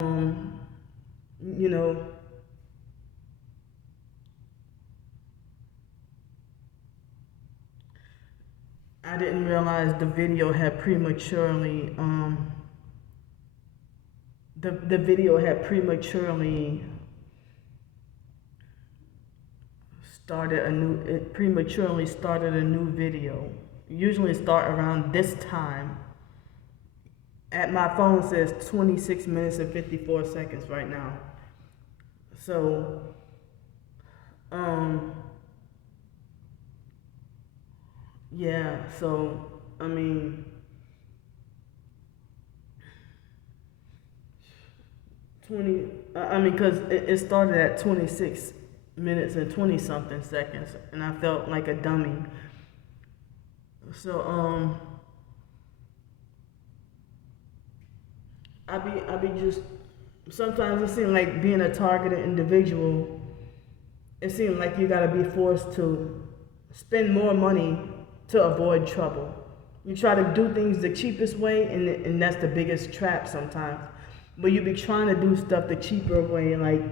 you know, I didn't realize the video had prematurely the video had prematurely started a new video. Usually start around this time. At my phone says 26 minutes and 54 seconds right now. So um yeah, so I mean 20 I mean cuz it started at 26 minutes and 20 something seconds and I felt like a dummy. So I be just sometimes it seems like being a targeted individual, it seems like you gotta be forced to spend more money to avoid trouble. You try to do things the cheapest way, and that's the biggest trap sometimes. But you be trying to do stuff the cheaper way, like,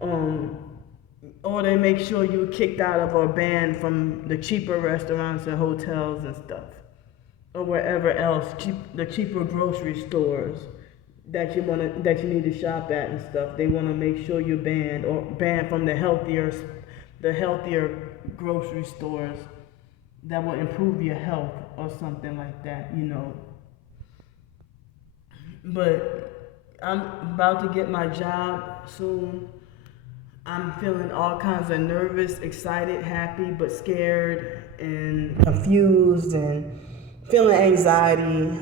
or they make sure you're kicked out of or banned from the cheaper restaurants and hotels and stuff, or wherever else, the cheaper grocery stores that you need to shop at and stuff. They want to make sure you're banned or banned from the healthier grocery stores that will improve your health or something like that, But I'm about to get my job soon. I'm feeling all kinds of nervous, excited, happy, but scared and confused and feeling anxiety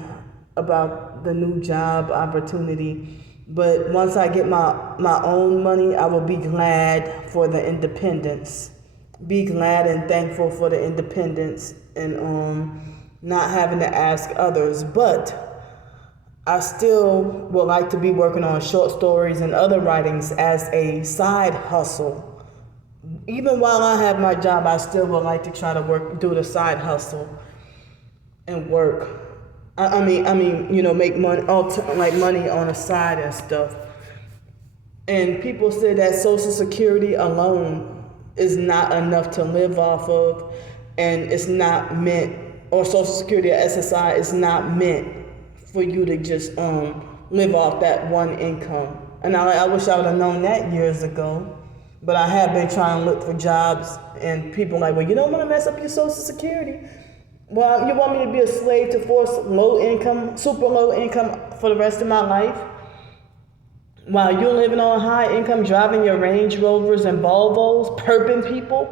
about the new job opportunity. But once I get my own money, I will be glad for the independence. Be glad and thankful for the independence and not having to ask others. But I still would like to be working on short stories and other writings as a side hustle. Even while I have my job, I still would like to try to do the side hustle and work. Make money, like money on the side and stuff. And people say that Social Security alone is not enough to live off of, and it's not meant, or Social Security or SSI is not meant for you to just live off that one income. And I wish I would have known that years ago. But I have been trying to look for jobs, and people are like, well, you don't want to mess up your Social Security. Well, you want me to be a slave to force low income, super low income for the rest of my life? While you're living on high income, driving your Range Rovers and Volvos, perping people?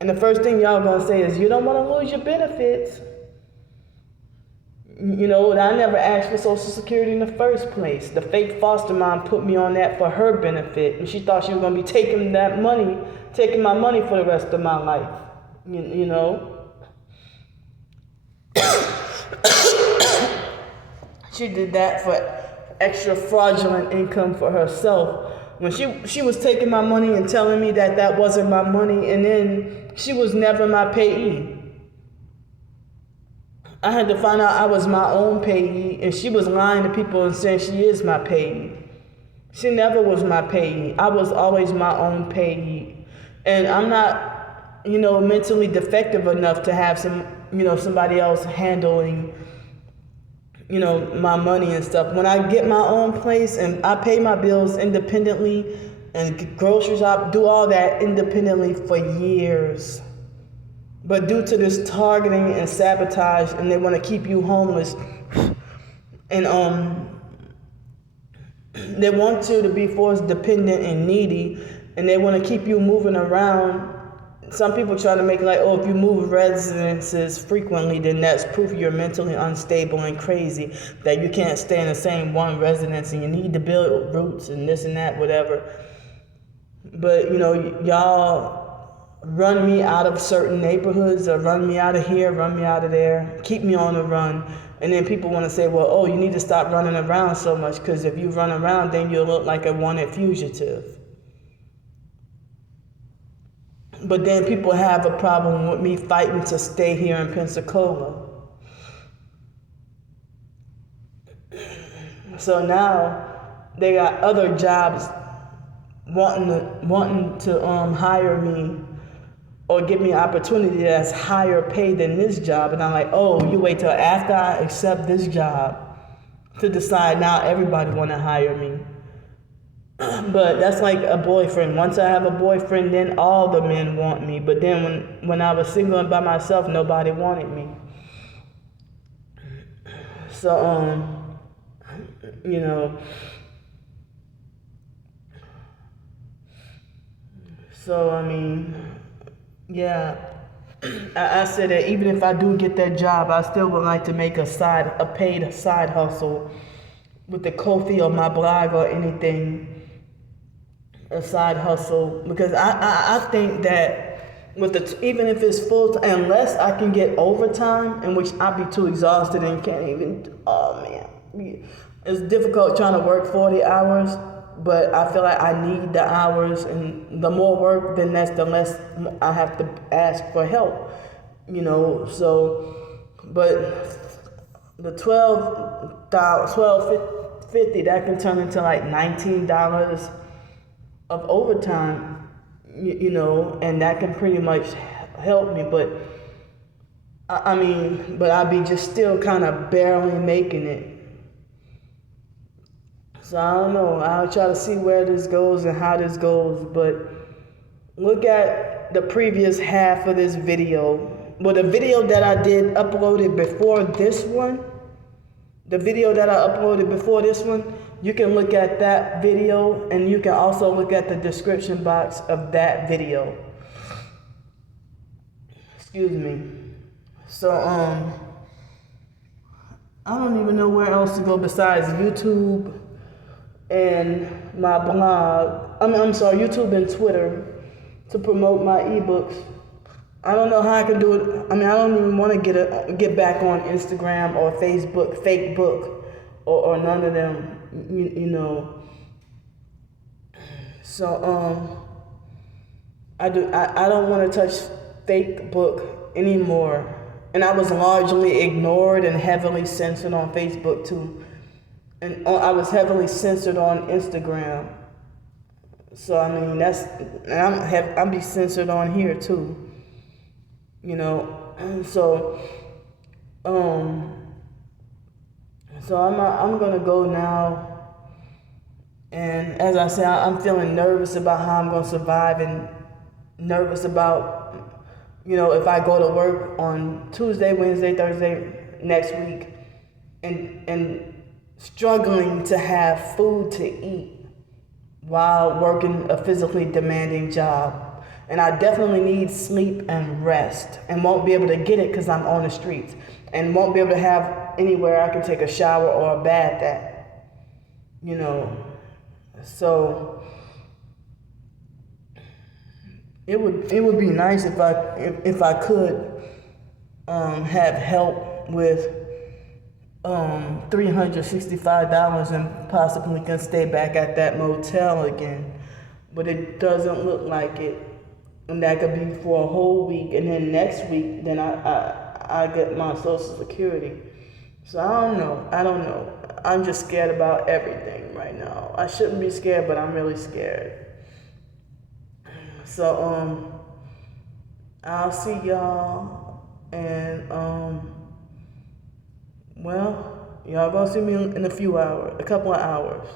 And the first thing y'all gonna say is, you don't want to lose your benefits. I never asked for Social Security in the first place. The fake foster mom put me on that for her benefit, and she thought she was gonna be taking my money for the rest of my life. You know? She did that for extra fraudulent income for herself. When she was taking my money and telling me that wasn't my money, and then she was never my payee. I had to find out I was my own payee, and she was lying to people and saying she is my payee. She never was my payee. I was always my own payee. And I'm not, mentally defective enough to have somebody else handling my money and stuff. When I get my own place and I pay my bills independently and get groceries, I do all that independently for years. But due to this targeting and sabotage, and they want to keep you homeless, and they want you to be forced dependent and needy, and they want to keep you moving around. Some people try to make it like, oh, if you move residences frequently, then that's proof you're mentally unstable and crazy, that you can't stay in the same one residence and you need to build roots and this and that, whatever. But, y'all run me out of certain neighborhoods, or run me out of here, run me out of there, keep me on the run. And then people want to say, well, oh, you need to stop running around so much, because if you run around, then you'll look like a wanted fugitive. But then people have a problem with me fighting to stay here in Pensacola. So now they got other jobs wanting to hire me or give me an opportunity that's higher paid than this job, and I'm like, oh, you wait till after I accept this job to decide now everybody want to hire me. But that's like a boyfriend. Once I have a boyfriend, then all the men want me. But then when I was single and by myself, nobody wanted me. So you know, so I mean, yeah, I said that even if I do get that job, I still would like to make a paid side hustle with the Ko-fi or my blog or anything, a side hustle, because I think that even if it's full time, unless I can get overtime, in which I'd be too exhausted and can't even, oh man, it's difficult trying to work 40 hours. But I feel like I need the hours, and the more work, then the less I have to ask for help, you know. So, but the $12.50 that can turn into like $19 of overtime, you know, and that can pretty much help me. But I mean, but I'd be just still kind of barely making it. So I don't know. I'll try to see where this goes and how this goes. But look at the previous half of this video. Well, the video that I did uploaded before this one, you can look at that video, and you can also look at the description box of that video. Excuse me. So I don't even know where else to go besides YouTube and my blog. YouTube and Twitter to promote my ebooks. I don't know how I can do it. I mean, I don't even want to get back on Instagram or Facebook, fake book, or none of them. You know. So I don't want to touch fake book anymore. And I was largely ignored and heavily censored on Facebook too. And I was heavily censored on Instagram. So I mean, I'm be censored on here too. You know, and so I'm gonna go now. And as I said, I'm feeling nervous about how I'm gonna survive, and nervous about, you know, if I go to work on Tuesday, Wednesday, Thursday next week, and struggling to have food to eat while working a physically demanding job. And I definitely need sleep and rest, and won't be able to get it because I'm on the streets, and won't be able to have anywhere I can take a shower or a bath at, you know. So it would be nice if I could have help with $365 and possibly can stay back at that motel again. But it doesn't look like it. And that could be for a whole week, and then next week, then I get my Social Security. So I don't know. I'm just scared about everything right now. I shouldn't be scared, but I'm really scared. So I'll see y'all, and well, y'all gonna see me in a couple of hours.